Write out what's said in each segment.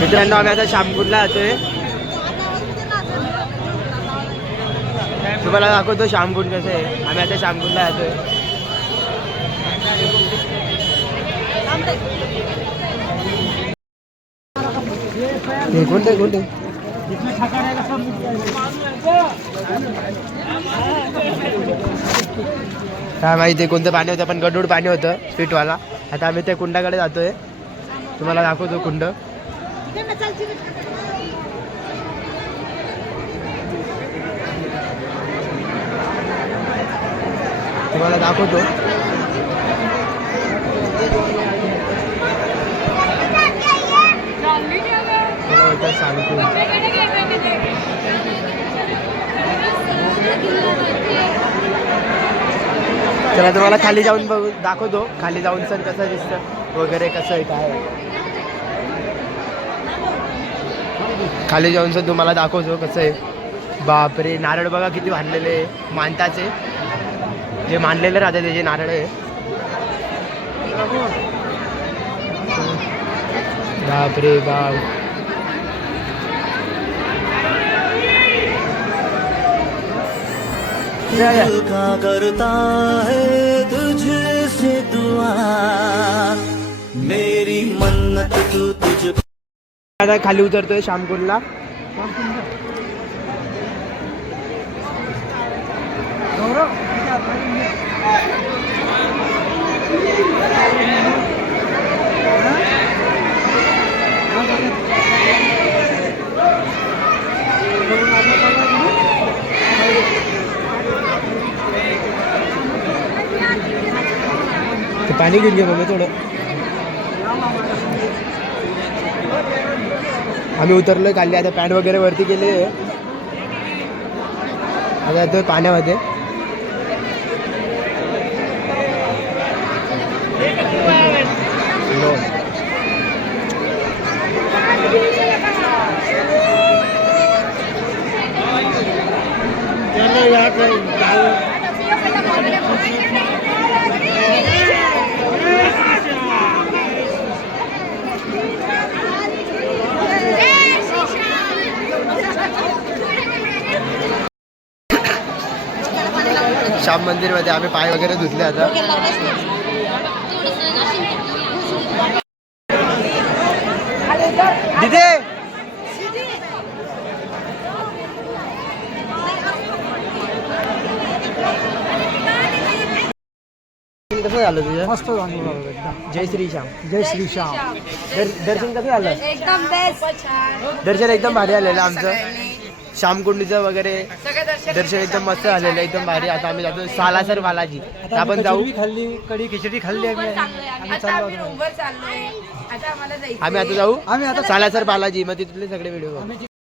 मित्रांनो आम्ही आता शामकुंडला जातोय. तुम्हाला दाखवतो शामकुंड कसं आहे. आम्ही आता शामकुंडला जातोय. कोणते काय माहिती कोणतं पाणी होतं, पण गडूळ पाणी होतं स्वीटवाला. आता आम्ही त्या कुंडाकडे जातोय. तुम्हाला दाखवतो कुंड. तुम्हाला दाखवतो. सांगतो चला तुम्हाला खाली जाऊन बघू दाखवतो. खाली जाऊन सर कसं दिसतं वगैरे कसं आहे काय. खाली जाऊन सर तुम्हाला दाखवतो कसं आहे. बापरे नारळ बघा किती बांधलेले मानताचे जे मांडलेले राहते त्याचे नारळ आहे. बापरे बाप. करता है तुझसे दुआ मेरी मन्नत तू तुझ. आता खाली उतरतोय शामकुंडला. पाणी घेऊन घे मग थोडं. आम्ही उतरलोय खाली. आता पॅन्ट वगैरे वरती गेले. आता येतोय पाण्यामध्ये. श्याम मंदिर मध्ये आम्ही पाय वगैरे धुतले. आता दिदे कसं झालं तुझं? मस्त जय श्री श्याम. जय श्री श्याम. दर्शन कसं झालं? एकदम बेस्ट. दर्शन एकदम भारी आलेलं आमचं. श्यामकुंडीचं वगैरे दर्शन एकदम मस्त झालेलं एकदम भारी. आता आम्ही जातो सालासर बालाजी. आपण जाऊ. खाल्ली कढी खिचडी खाल्ली आम्ही आता जाऊ सालासर बालाजी. मग तिथले सगळे व्हिडिओ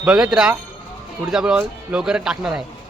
बघत राहा. पुढचा ब्लॉग लवकरच टाकणार आहे.